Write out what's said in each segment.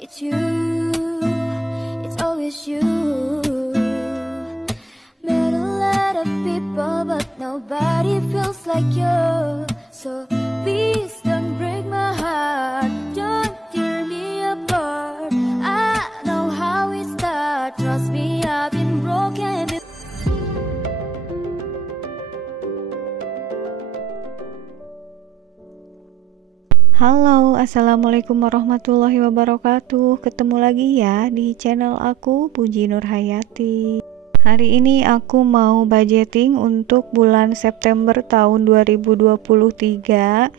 It's you, it's always you. Met a lot of people, but nobody feels like you. So please don't break my heart, don't tear me apart. I know how it starts, trust me, I've been broken before. Halo, assalamualaikum warahmatullahi wabarakatuh. Ketemu lagi ya di channel aku, Puji Nurhayati. Hari ini aku mau budgeting untuk bulan September tahun 2023.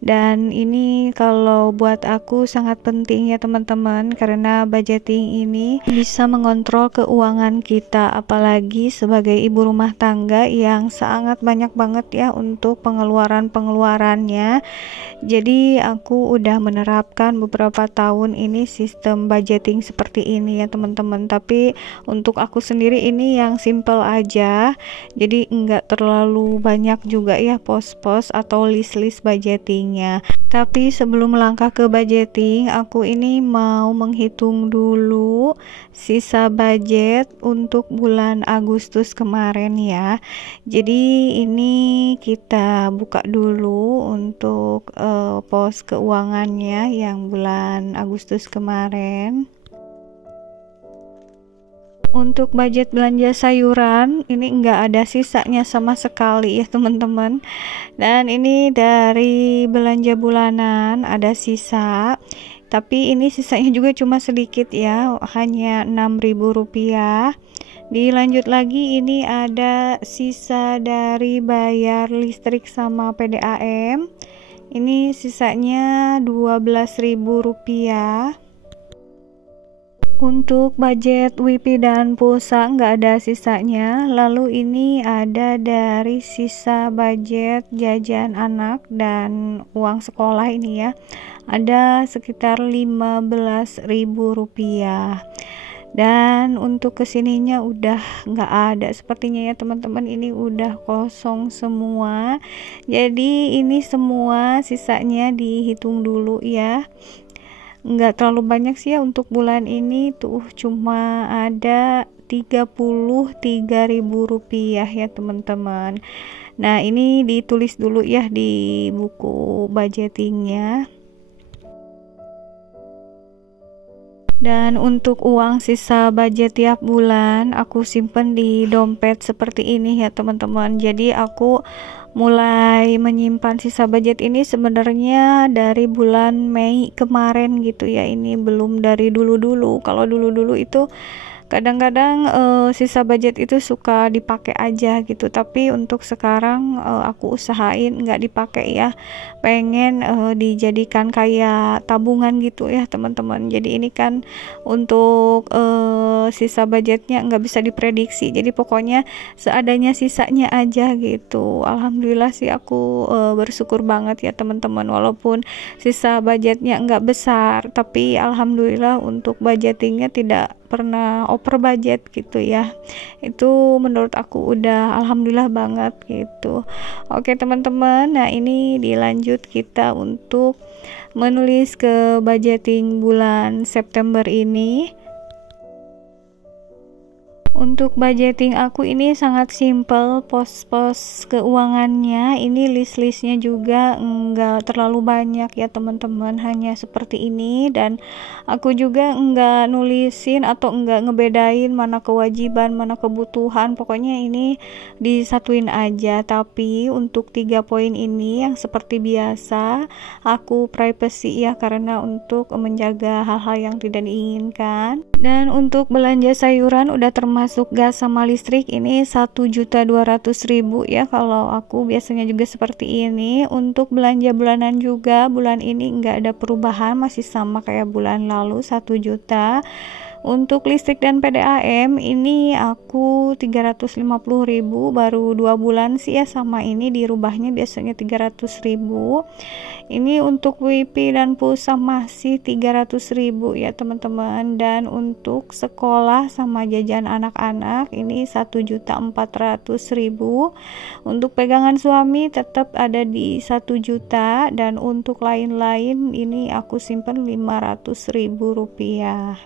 Dan ini kalau buat aku sangat penting ya teman-teman, karena budgeting ini bisa mengontrol keuangan kita, apalagi sebagai ibu rumah tangga yang sangat banyak banget ya untuk pengeluarannya. Jadi aku udah menerapkan beberapa tahun ini sistem budgeting seperti ini ya teman-teman. Tapi untuk aku sendiri ini yang simple aja, jadi enggak terlalu banyak juga ya pos-pos atau list-list budgetingnya. Tapi sebelum melangkah ke budgeting, aku ini mau menghitung dulu sisa budget untuk bulan Agustus kemarin ya. Jadi ini kita buka dulu untuk pos keuangannya yang bulan Agustus kemarin. Untuk budget belanja sayuran ini enggak ada sisanya sama sekali ya teman-teman. Dan ini dari belanja bulanan ada sisa, tapi ini sisanya juga cuma sedikit ya, hanya Rp6.000. Dilanjut lagi, ini ada sisa dari bayar listrik sama PDAM. Ini sisanya Rp12.000. Untuk budget WiFi dan pulsa nggak ada sisanya. Lalu ini ada dari sisa budget jajan anak dan uang sekolah ini ya, ada sekitar Rp15.000. Dan untuk kesininya udah nggak ada sepertinya ya teman-teman, ini udah kosong semua. Jadi ini semua sisanya dihitung dulu ya, nggak terlalu banyak sih ya untuk bulan ini tuh, cuma ada Rp33.000 ya teman-teman. Nah ini ditulis dulu ya di buku budgetingnya. Dan untuk uang sisa budget tiap bulan aku simpen di dompet seperti ini ya teman-teman. Jadi aku mulai menyimpan sisa budget ini sebenarnya dari bulan Mei kemarin gitu ya. Ini belum dari dulu-dulu. Kalau dulu-dulu itu kadang-kadang sisa budget itu suka dipakai aja gitu, tapi untuk sekarang aku usahain nggak dipakai ya, pengen dijadikan kayak tabungan gitu ya teman-teman. Jadi ini kan untuk sisa budgetnya nggak bisa diprediksi, jadi pokoknya seadanya sisanya aja gitu. Alhamdulillah sih aku bersyukur banget ya teman-teman, walaupun sisa budgetnya nggak besar, tapi alhamdulillah untuk budgetingnya tidak pernah over budget gitu ya. Itu menurut aku udah alhamdulillah banget gitu. Oke teman-teman, nah ini dilanjut kita untuk menulis ke budgeting bulan September ini. Untuk budgeting aku ini sangat simple, pos-pos keuangannya ini list-listnya juga enggak terlalu banyak ya teman-teman, hanya seperti ini. Dan aku juga enggak nulisin atau enggak ngebedain mana kewajiban mana kebutuhan, pokoknya ini disatuin aja. Tapi untuk 3 poin ini yang seperti biasa aku privacy ya, karena untuk menjaga hal-hal yang tidak diinginkan. Dan untuk belanja sayuran udah termasuk gas sama listrik, ini 1.200.000 ya kalau aku biasanya juga seperti ini. Untuk belanja bulanan juga bulan ini nggak ada perubahan, masih sama kayak bulan lalu 1 juta. Untuk listrik dan PDAM ini aku 350.000, baru 2 bulan sih ya sama ini, dirubahnya biasanya 300.000. Ini untuk WiFi dan pulsa masih 300.000 ya teman-teman. Dan untuk sekolah sama jajan anak-anak ini 1.400.000. Untuk pegangan suami tetap ada di 1 juta, dan untuk lain-lain ini aku simpen 500.000 rupiah.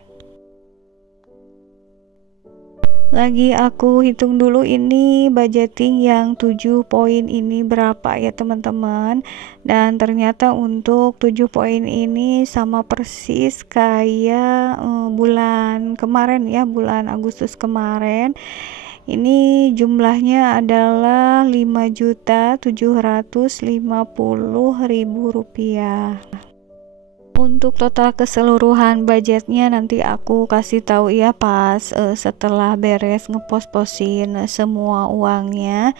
Lagi aku hitung dulu ini budgeting yang 7 poin ini berapa ya teman-teman. Dan ternyata untuk 7 poin ini sama persis kayak bulan kemarin ya, bulan Agustus kemarin. Ini jumlahnya adalah 5.750.000 rupiah. Untuk total keseluruhan budgetnya nanti aku kasih tahu ya pas setelah beres ngepost-postin semua uangnya.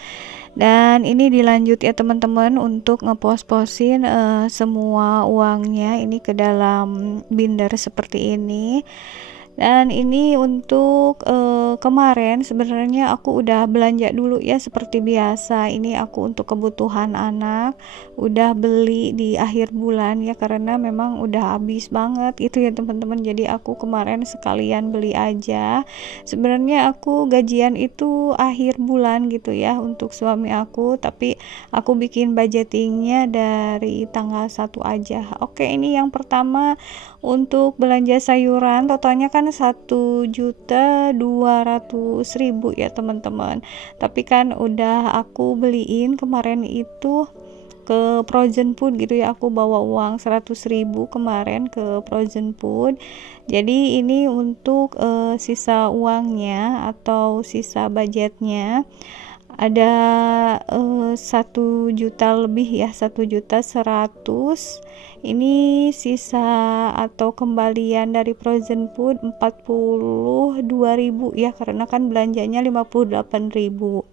Dan ini dilanjut ya teman-teman untuk ngepost-postin semua uangnya ini ke dalam binder seperti ini. Dan ini untuk kemarin sebenarnya aku udah belanja dulu ya seperti biasa. Ini aku untuk kebutuhan anak udah beli di akhir bulan ya, karena memang udah habis banget itu ya teman-teman. Jadi aku kemarin sekalian beli aja. Sebenarnya aku gajian itu akhir bulan gitu ya untuk suami aku, tapi aku bikin budgetingnya dari tanggal 1 aja. Oke, ini yang pertama untuk belanja sayuran totalnya kan 1.200.000 ya teman-teman. Tapi kan udah aku beliin kemarin itu ke frozen food gitu ya, aku bawa uang 100.000 kemarin ke frozen food. Jadi ini untuk sisa uangnya atau sisa budgetnya ada 1 juta lebih ya, 1.100.000. Ini sisa atau kembalian dari frozen food 42.000 ya, karena kan belanjanya 58.000.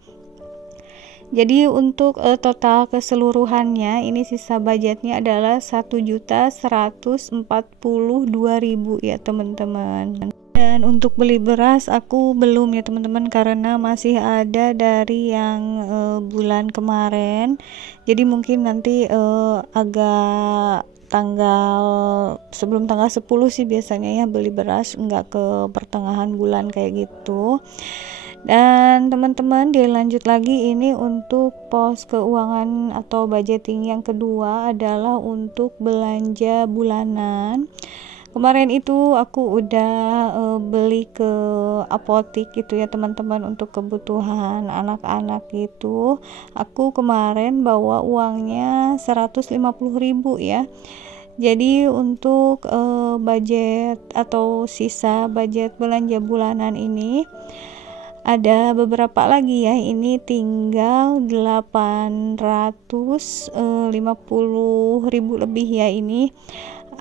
Jadi untuk total keseluruhannya ini sisa budgetnya adalah 1.142.000 ya teman-teman. Dan untuk beli beras aku belum ya teman-teman, karena masih ada dari yang bulan kemarin. Jadi mungkin nanti agak sebelum tanggal 10 sih biasanya ya beli beras, enggak ke pertengahan bulan kayak gitu. Dan teman-teman dilanjut lagi, ini untuk pos keuangan atau budgeting yang kedua adalah untuk belanja bulanan. Kemarin itu aku udah beli ke apotik gitu ya teman-teman untuk kebutuhan anak-anak gitu. Aku kemarin bawa uangnya 150.000 ya. Jadi untuk budget atau sisa budget belanja bulanan ini ada beberapa lagi ya, ini tinggal 850.000 lebih ya. Ini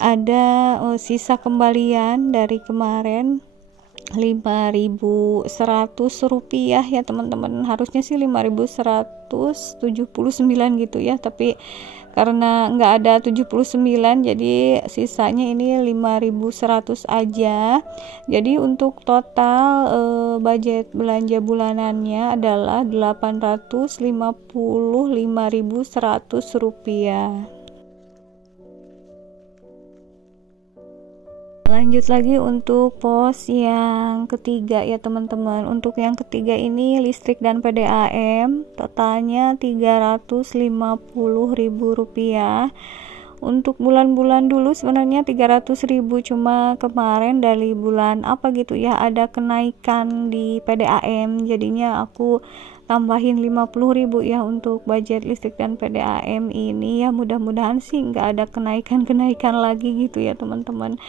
ada sisa kembalian dari kemarin 5.100 rupiah ya teman-teman. Harusnya sih 5.179 gitu ya, tapi karena nggak ada 79 jadi sisanya ini 5.100 aja. Jadi untuk total budget belanja bulanannya adalah 855.100 rupiah. Lanjut lagi untuk pos yang ketiga ya teman-teman. Untuk yang ketiga ini listrik dan PDAM totalnya 350.000 rupiah. Untuk bulan-bulan dulu sebenarnya 300.000, cuma kemarin dari bulan apa gitu ya ada kenaikan di PDAM, jadinya aku tambahin 50.000 ya untuk budget listrik dan PDAM ini ya. Mudah-mudahan sih nggak ada kenaikan lagi gitu ya teman-teman,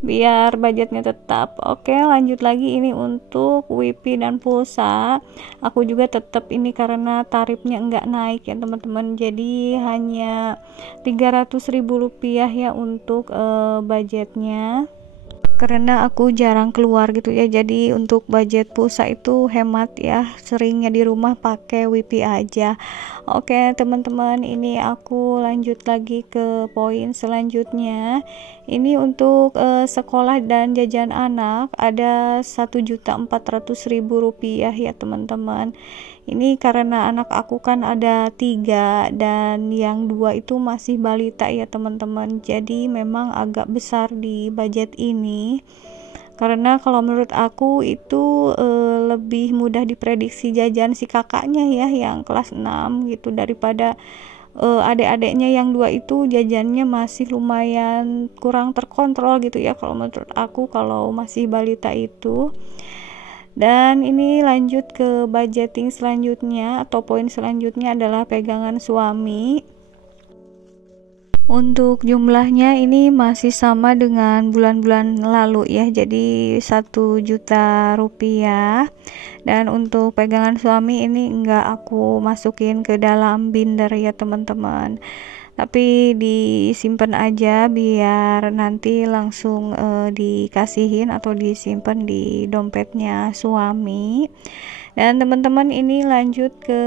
biar budgetnya tetap oke. Lanjut lagi ini untuk WiFi dan pulsa, aku juga tetap ini karena tarifnya nggak naik ya teman-teman, jadi hanya 300.000 rupiah ya untuk budgetnya. karena aku jarang keluar gitu ya, jadi untuk budget pulsa itu hemat ya, seringnya di rumah pakai wifi aja. Oke teman-teman, ini aku lanjut lagi ke poin selanjutnya. Ini untuk sekolah dan jajan anak ada 1.400.000 rupiah ya teman-teman. Ini karena anak aku kan ada 3 dan yang 2 itu masih balita ya teman-teman, jadi memang agak besar di budget ini. Karena kalau menurut aku itu lebih mudah diprediksi jajan si kakaknya ya yang kelas 6 gitu, daripada adik-adiknya yang 2 itu jajannya masih lumayan kurang terkontrol gitu ya kalau menurut aku kalau masih balita itu. Dan ini lanjut ke budgeting selanjutnya atau poin selanjutnya adalah pegangan suami. Untuk jumlahnya ini masih sama dengan bulan-bulan lalu ya, jadi 1 juta rupiah. Dan untuk pegangan suami ini enggak aku masukin ke dalam binder ya teman-teman, tapi disimpan aja biar nanti langsung dikasihin atau disimpan di dompetnya suami. Dan teman-teman, ini lanjut ke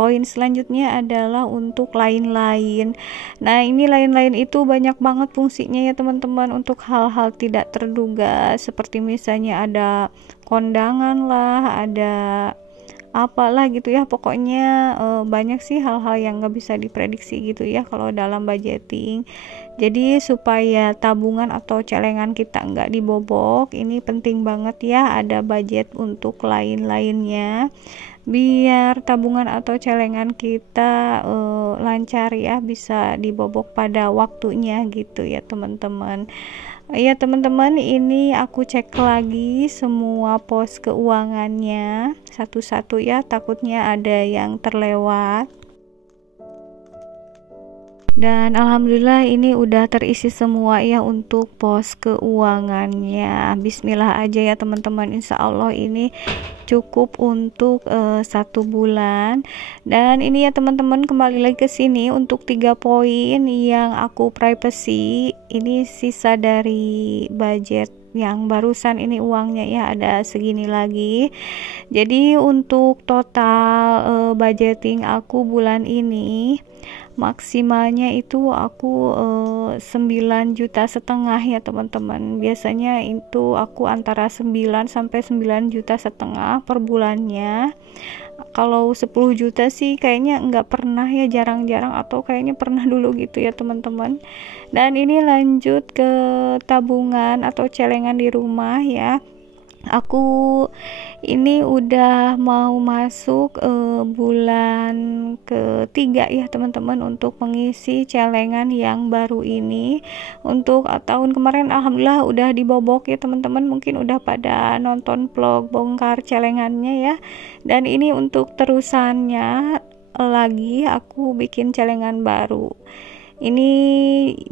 poin selanjutnya adalah untuk lain-lain. Nah, ini lain-lain itu banyak banget fungsinya ya teman-teman, untuk hal-hal tidak terduga seperti misalnya ada kondangan lah, ada apalah gitu ya, pokoknya banyak sih hal-hal yang nggak bisa diprediksi gitu ya kalau dalam budgeting. Jadi supaya tabungan atau celengan kita nggak dibobok, ini penting banget ya ada budget untuk lain-lainnya, biar tabungan atau celengan kita lancar ya, bisa dibobok pada waktunya gitu ya teman-teman. Ya teman-teman, ini aku cek lagi semua pos keuangannya satu-satu ya, takutnya ada yang terlewat. Dan alhamdulillah ini udah terisi semua ya untuk pos keuangannya. Bismillah aja ya teman-teman, insya Allah ini cukup untuk 1 bulan. Dan ini ya teman-teman, kembali lagi ke sini untuk 3 poin yang aku privacy. Ini sisa dari budget yang barusan, ini uangnya ya ada segini lagi. Jadi untuk total budgeting aku bulan ini maksimalnya itu aku 9,5 juta ya teman-teman. Biasanya itu aku antara 9 sampai 9,5 juta per bulannya. Kalau 10 juta sih kayaknya nggak pernah ya, jarang-jarang, atau kayaknya pernah dulu gitu ya teman-teman. Dan ini lanjut ke tabungan atau celengan di rumah ya. Aku ini udah mau masuk bulan ketiga ya teman-teman untuk mengisi celengan yang baru ini. Untuk tahun kemarin alhamdulillah udah dibobok ya teman-teman, mungkin udah pada nonton vlog bongkar celengannya ya. Dan ini untuk terusannya lagi aku bikin celengan baru. Ini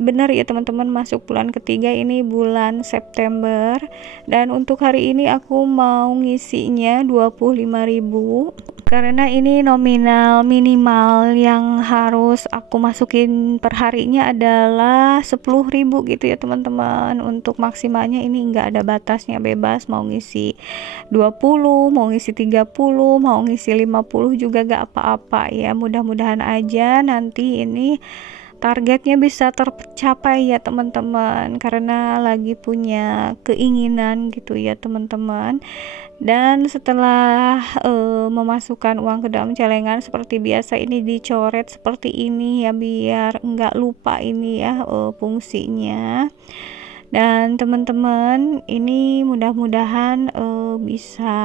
benar ya teman-teman, masuk bulan ketiga, ini bulan September. Dan untuk hari ini aku mau ngisinya 25.000, karena ini nominal minimal yang harus aku masukin per harinya adalah 10.000 gitu ya teman-teman. Untuk maksimalnya ini enggak ada batasnya, bebas mau ngisi 20, mau ngisi 30, mau ngisi 50 juga gak apa-apa ya. Mudah-mudahan aja nanti ini targetnya bisa tercapai ya teman-teman, karena lagi punya keinginan gitu ya teman-teman. Dan setelah memasukkan uang ke dalam celengan seperti biasa, ini dicoret seperti ini ya biar enggak lupa ini ya fungsinya. Dan teman-teman, ini mudah-mudahan bisa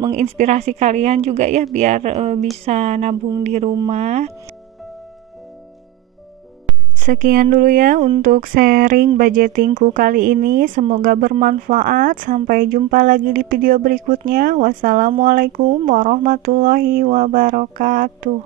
menginspirasi kalian juga ya, biar bisa nabung di rumah. Sekian dulu ya untuk sharing budgetingku kali ini, semoga bermanfaat. Sampai jumpa lagi di video berikutnya. Wassalamualaikum warahmatullahi wabarakatuh.